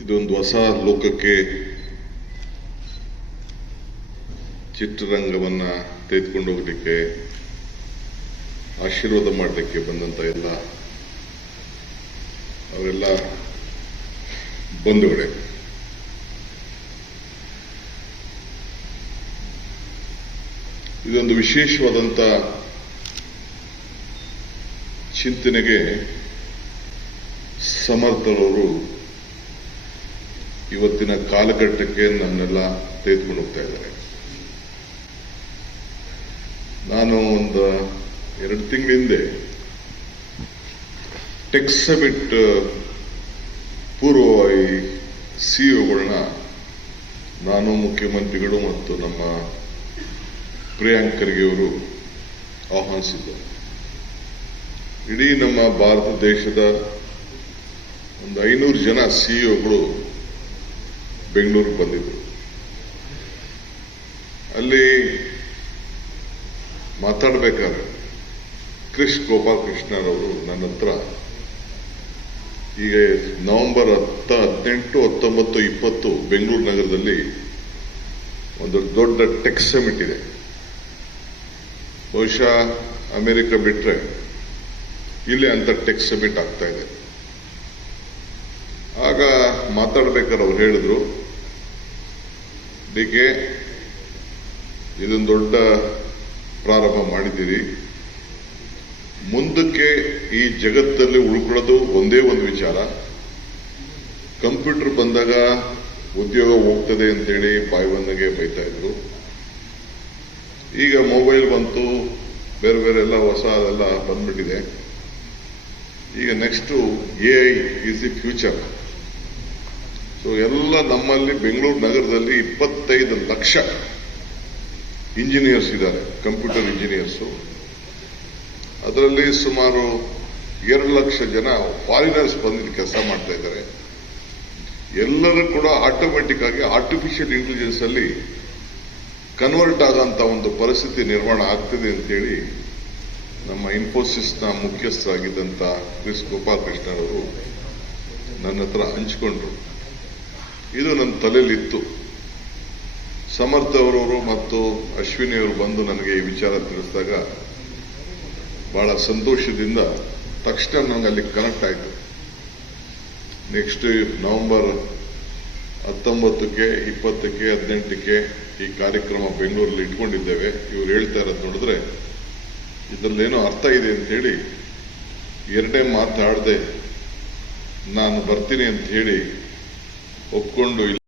ಇದೊಂದು ಹೊಸ ಲೋಕಕ್ಕೆ ಚಿತ್ರರಂಗವನ್ನು ತೆಗೆದುಕೊಂಡು ಹೋಗಲಿಕ್ಕೆ ಆಶೀರ್ವಾದ ಮಾಡಲಿಕ್ಕೆ ಬಂದಂಥ ಎಲ್ಲ ಅವರೆಲ್ಲ ಬಂಧುಗಳೇ. ಇದೊಂದು ವಿಶೇಷವಾದಂಥ ಚಿಂತನೆಗೆ ಸಮರ್ಥರವರು ಇವತ್ತಿನ ಕಾಲಘಟ್ಟಕ್ಕೆ ನನ್ನೆಲ್ಲ ತೆಗೆದುಕೊಂಡು ಹೋಗ್ತಾ ಇದ್ದಾರೆ. ನಾನು ಒಂದು ಎರಡು ತಿಂಗಳ ಹಿಂದೆ ಟೆಕ್ ಸಮಿಟ್ ಪೂರ್ವವಾಗಿ ಸಿಇಒಗಳನ್ನ ನಾನು ಮುಖ್ಯಮಂತ್ರಿಗಳು ಮತ್ತು ನಮ್ಮ ಪ್ರಿಯಾಂಕರಿಗೆ ಅವರು ಆಹ್ವಾನಿಸಿದ್ದರು. ಇಡೀ ನಮ್ಮ ಭಾರತ ದೇಶದ ಒಂದು ಐನೂರು ಜನ ಸಿಇಒಗಳು ಬೆಂಗಳೂರಿಗೆ ಬಂದಿದ್ದರು ಅಲ್ಲಿ ಮಾತಾಡಬೇಕಾದ್ರೆ ಕೃಷ್ ಗೋಪಾಲಕೃಷ್ಣರವರು ನನ್ನ ಹತ್ರ ಈಗ ನವೆಂಬರ್ ಹತ್ತ, ಹದಿನೆಂಟು, ಹತ್ತೊಂಬತ್ತು, ಇಪ್ಪತ್ತು ಬೆಂಗಳೂರು ನಗರದಲ್ಲಿ ಒಂದು ದೊಡ್ಡ ಟೆಕ್ ಸಮಿಟ್ ಇದೆ. ಬಹುಶಃ ಅಮೆರಿಕ ಬಿಟ್ಟರೆ ಇಲ್ಲಿ ಅಂತ ಟೆಕ್ ಸಮಿಟ್ ಆಗ್ತಾ ಇದೆ. ಮಾತಾಡ್ಬೇಕಾದ್ರೆ ಅವ್ರು ಹೇಳಿದ್ರು. ಡಿ ಕೆ ಇದೊಂದು ದೊಡ್ಡ ಪ್ರಾರಂಭ ಮಾಡಿದ್ದೀರಿ. ಮುಂದಕ್ಕೆ ಈ ಜಗತ್ತಲ್ಲಿ ಉಳ್ಕೊಳ್ಳೋದು ಒಂದೇ ಒಂದು ವಿಚಾರ. ಕಂಪ್ಯೂಟರ್ ಬಂದಾಗ ಉದ್ಯೋಗ ಹೋಗ್ತದೆ ಅಂತೇಳಿ ಬಾಯಿ ಬಂದಾಗೆ ಬೈತಾ ಇದ್ರು. ಈಗ ಮೊಬೈಲ್ ಬಂತು, ಬೇರೆ ಬೇರೆ ಎಲ್ಲ ಹೊಸ ಅದೆಲ್ಲ ಬಂದ್ಬಿಟ್ಟಿದೆ. ಈಗ next A I is the future. So ಎಲ್ಲ ನಮ್ಮಲ್ಲಿ ಬೆಂಗಳೂರು ನಗರದಲ್ಲಿ ಇಪ್ಪತ್ತೈದು ಲಕ್ಷ ಇಂಜಿನಿಯರ್ಸ್ ಇದ್ದಾರೆ ಕಂಪ್ಯೂಟರ್ ಇಂಜಿನಿಯರ್ಸು ಅದರಲ್ಲಿ ಸುಮಾರು ಎರಡು ಲಕ್ಷ ಜನ ಫಾರಿನರ್ಸ್ ಬಂದಿದ್ದು ಕೆಲಸ ಮಾಡ್ತಾ ಇದ್ದಾರೆ. ಎಲ್ಲರೂ ಕೂಡ ಆಟೋಮೆಟಿಕ್ ಆಗಿ ಆರ್ಟಿಫಿಷಿಯಲ್ ಇಂಟೆಲಿಜೆನ್ಸ್ ಅಲ್ಲಿ ಕನ್ವರ್ಟ್ ಆಗಂತ ಒಂದು ಪರಿಸ್ಥಿತಿ ನಿರ್ಮಾಣ ಆಗ್ತಿದೆ ಅಂತೇಳಿ ನಮ್ಮ ಇನ್ಫೋಸಿಸ್ನ ಮುಖ್ಯಸ್ಥರಾಗಿದ್ದಂಥ ಕ್ರಿಸ್ ಗೋಪಾಲಕೃಷ್ಣರವರು ಕೃಷ್ಣರವರು ನನ್ನ ಹತ್ರ ಹಂಚಿಕೊಂಡ್ರು. ಇದು ನನ್ನ ತಲೆಯಲ್ಲಿತ್ತು ಸಮರ್ಥ ಅವರವರು ಮತ್ತು ಅಶ್ವಿನಿ ಅವರು ಬಂದು ನನಗೆ ಈ ವಿಚಾರ ತಿಳಿಸಿದಾಗ ಬಹಳ ಸಂತೋಷದಿಂದ ತಕ್ಷಣ ನನಗೆ ಅಲ್ಲಿ ಕನೆಕ್ಟ್ ಆಯಿತು. ನೆಕ್ಸ್ಟ್ ನವೆಂಬರ್ ಹತ್ತೊಂಬತ್ತಕ್ಕೆ, ಇಪ್ಪತ್ತಕ್ಕೆ, ಹದಿನೆಂಟಕ್ಕೆ ಈ ಕಾರ್ಯಕ್ರಮ ಬೆಂಗಳೂರಲ್ಲಿ ಇಟ್ಕೊಂಡಿದ್ದೇವೆ. ಇವ್ರು ಹೇಳ್ತಾ ಇರೋದು ನೋಡಿದ್ರೆ ಇದರಲ್ಲೇನೋ ಅರ್ಥ ಇದೆ ಅಂತ ಹೇಳಿ ಎರಡೇ ಮಾತಾಡದೆ ನಾನು ಬರ್ತೀನಿ ಅಂತ ಹೇಳಿ ಒಪ್ಕೊಂಡು